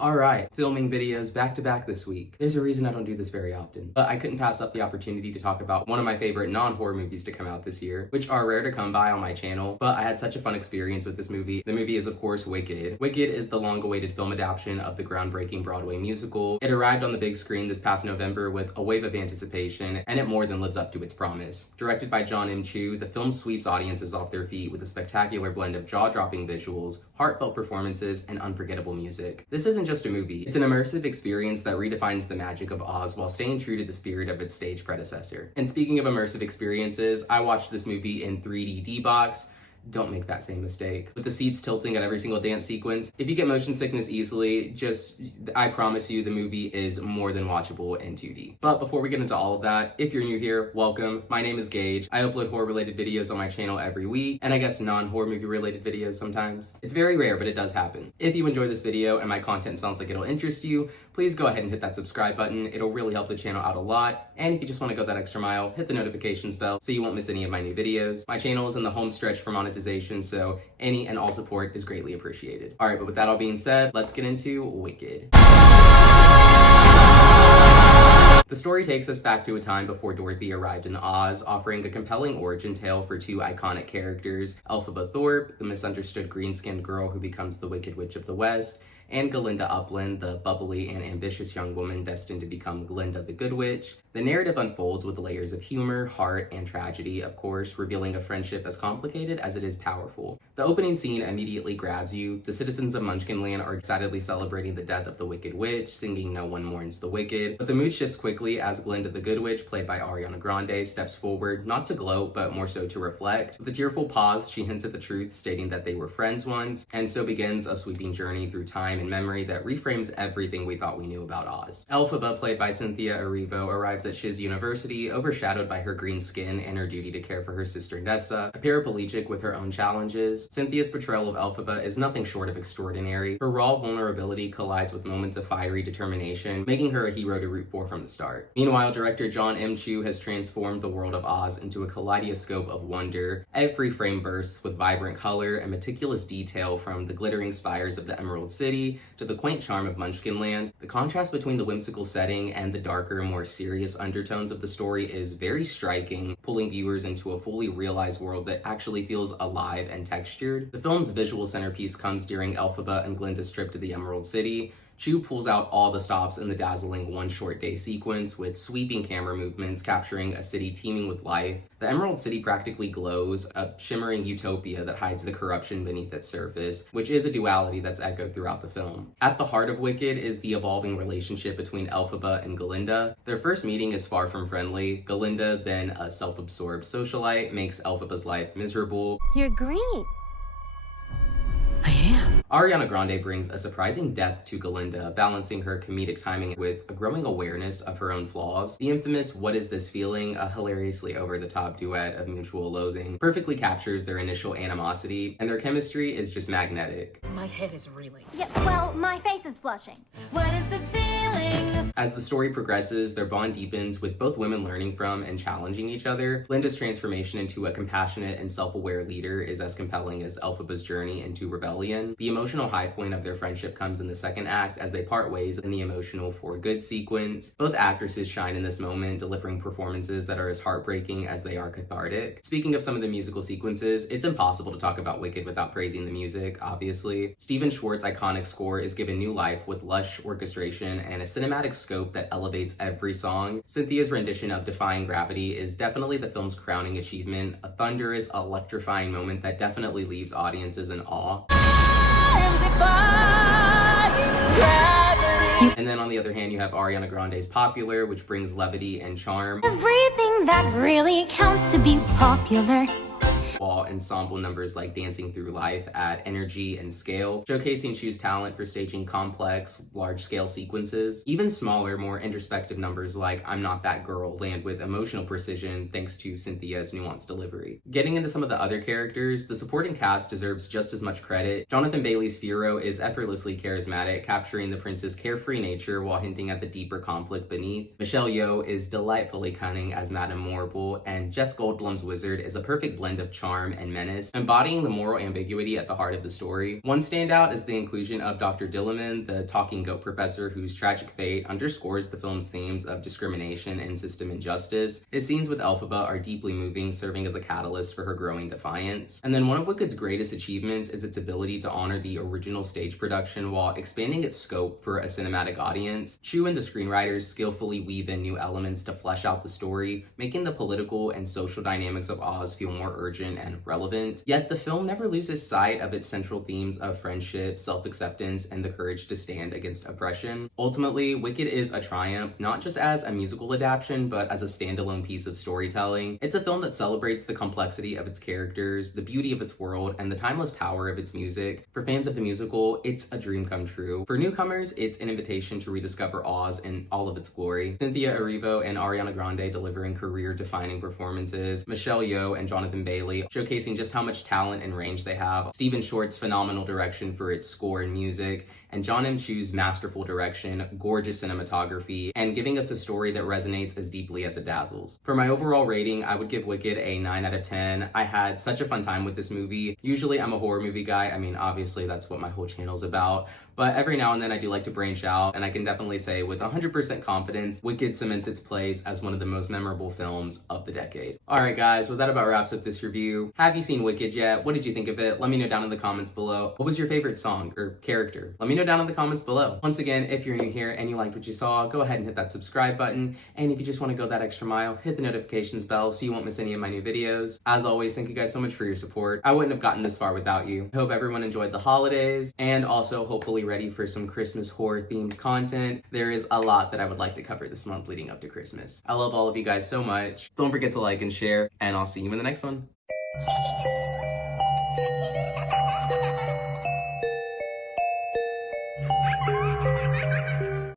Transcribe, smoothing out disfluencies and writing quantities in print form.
Alright, filming videos back to back this week. There's a reason I don't do this very often, but I couldn't pass up the opportunity to talk about one of my favorite non-horror movies to come out this year, which are rare to come by on my channel, but I had such a fun experience with this movie. The movie is of course Wicked. Wicked is the long-awaited film adaptation of the groundbreaking Broadway musical. It arrived on the big screen this past November with a wave of anticipation, and it more than lives up to its promise. Directed by John M. Chu, the film sweeps audiences off their feet with a spectacular blend of jaw-dropping visuals, heartfelt performances, and unforgettable music. This isn't just a movie, it's an immersive experience that redefines the magic of Oz while staying true to the spirit of its stage predecessor. And speaking of immersive experiences, I watched this movie in 3D D-Box. Don't make that same mistake. With the seats tilting at every single dance sequence. If you get motion sickness easily, I promise you the movie is more than watchable in 2D. But before we get into all of that, if you're new here, welcome. My name is Gage. I upload horror-related videos on my channel every week, and I guess non-horror movie-related videos sometimes. It's very rare, but it does happen. If you enjoy this video and my content sounds like it'll interest you, please go ahead and hit that subscribe button. It'll really help the channel out a lot. And if you just want to go that extra mile, hit the notifications bell so you won't miss any of my new videos. My channel is in the home stretch for monetization, so any and all support is greatly appreciated. All right, but with that all being said, let's get into Wicked. The story takes us back to a time before Dorothy arrived in Oz, offering a compelling origin tale for two iconic characters, Elphaba Thorpe, the misunderstood green-skinned girl who becomes the Wicked Witch of the West, and Glinda Upland, the bubbly and ambitious young woman destined to become Glinda the Good Witch. The narrative unfolds with layers of humor, heart, and tragedy, of course, revealing a friendship as complicated as it is powerful. The opening scene immediately grabs you. The citizens of Munchkinland are excitedly celebrating the death of the Wicked Witch, singing "No One Mourns the Wicked." But the mood shifts quickly as Glinda the Good Witch, played by Ariana Grande, steps forward, not to gloat, but more so to reflect. With a tearful pause, she hints at the truth, stating that they were friends once, and so begins a sweeping journey through time and memory that reframes everything we thought we knew about Oz. Elphaba, played by Cynthia Erivo, arrives at Shiz University, overshadowed by her green skin and her duty to care for her sister Nessa. A paraplegic with her own challenges, Cynthia's portrayal of Elphaba is nothing short of extraordinary. Her raw vulnerability collides with moments of fiery determination, making her a hero to root for from the start. Meanwhile, director John M. Chu has transformed the world of Oz into a kaleidoscope of wonder. Every frame bursts with vibrant color and meticulous detail, from the glittering spires of the Emerald City to the quaint charm of Munchkinland. The contrast between the whimsical setting and the darker, more serious undertones of the story is very striking, pulling viewers into a fully realized world that actually feels alive and textured. The film's visual centerpiece comes during Elphaba and Glinda's trip to the Emerald City. Chu pulls out all the stops in the dazzling One Short Day sequence, with sweeping camera movements capturing a city teeming with life. The Emerald City practically glows, a shimmering utopia that hides the corruption beneath its surface, which is a duality that's echoed throughout the film. At the heart of Wicked is the evolving relationship between Elphaba and Glinda. Their first meeting is far from friendly. Glinda, then a self-absorbed socialite, makes Elphaba's life miserable. You're green. I am. Ariana Grande brings a surprising depth to Glinda, balancing her comedic timing with a growing awareness of her own flaws. The infamous "What Is This Feeling?" a hilariously over-the-top duet of mutual loathing, perfectly captures their initial animosity, and their chemistry is just magnetic. My head is reeling. Yeah, well, my face is flushing. What is this feeling? As the story progresses, their bond deepens, with both women learning from and challenging each other. Glinda's transformation into a compassionate and self-aware leader is as compelling as Elphaba's journey into rebellion. The emotional high point of their friendship comes in the second act as they part ways in the emotional for good sequence. Both actresses shine in this moment, delivering performances that are as heartbreaking as they are cathartic. Speaking of some of the musical sequences, it's impossible to talk about Wicked without praising the music, obviously. Stephen Schwartz's iconic score is given new life with lush orchestration and a cinematic scope that elevates every song. Cynthia's rendition of Defying Gravity is definitely the film's crowning achievement, a thunderous, electrifying moment that definitely leaves audiences in awe. And then on the other hand, you have Ariana Grande's Popular, which brings levity and charm, Everything that really counts to be popular. while ensemble numbers like Dancing Through Life add energy and scale, showcasing Chu's talent for staging complex, large-scale sequences. Even smaller, more introspective numbers like I'm Not That Girl land with emotional precision thanks to Cynthia's nuanced delivery. Getting into some of the other characters, the supporting cast deserves just as much credit. Jonathan Bailey's Firo is effortlessly charismatic, capturing the prince's carefree nature while hinting at the deeper conflict beneath. Michelle Yeoh is delightfully cunning as Madame Morrible, and Jeff Goldblum's Wizard is a perfect blend of charm charm and menace, embodying the moral ambiguity at the heart of the story. One standout is the inclusion of Dr. Dilliman, the talking goat professor whose tragic fate underscores the film's themes of discrimination and system injustice. His scenes with Elphaba are deeply moving, serving as a catalyst for her growing defiance. And then one of Wicked's greatest achievements is its ability to honor the original stage production while expanding its scope for a cinematic audience. Chu and the screenwriters skillfully weave in new elements to flesh out the story, making the political and social dynamics of Oz feel more urgent and relevant. Yet the film never loses sight of its central themes of friendship, self-acceptance, and the courage to stand against oppression. Ultimately, Wicked is a triumph, not just as a musical adaptation, but as a standalone piece of storytelling. It's a film that celebrates the complexity of its characters, the beauty of its world, and the timeless power of its music. For fans of the musical, it's a dream come true. For newcomers, it's an invitation to rediscover Oz in all of its glory. Cynthia Erivo and Ariana Grande delivering career-defining performances, Michelle Yeoh and Jonathan Bailey showcasing just how much talent and range they have, Stephen Short's phenomenal direction for its score and music, and John M. Chu's masterful direction, gorgeous cinematography, and giving us a story that resonates as deeply as it dazzles. For my overall rating, I would give Wicked a 9 out of 10. I had such a fun time with this movie. Usually I'm a horror movie guy. I mean, obviously that's what my whole channel's about. But every now and then I do like to branch out, and I can definitely say with 100% confidence, Wicked cements its place as one of the most memorable films of the decade. Alright guys, well that about wraps up this review. Have you seen Wicked yet? What did you think of it? Let me know down in the comments below. What was your favorite song or character? Let me know down in the comments below. Once again, if you're new here and you liked what you saw, go ahead and hit that subscribe button. And if you just want to go that extra mile, hit the notifications bell so you won't miss any of my new videos. As always, thank you guys so much for your support. I wouldn't have gotten this far without you. I hope everyone enjoyed the holidays and also hopefully ready for some Christmas horror themed content. There is a lot that I would like to cover this month leading up to Christmas. I love all of you guys so much. Don't forget to like and share, and I'll see you in the next one.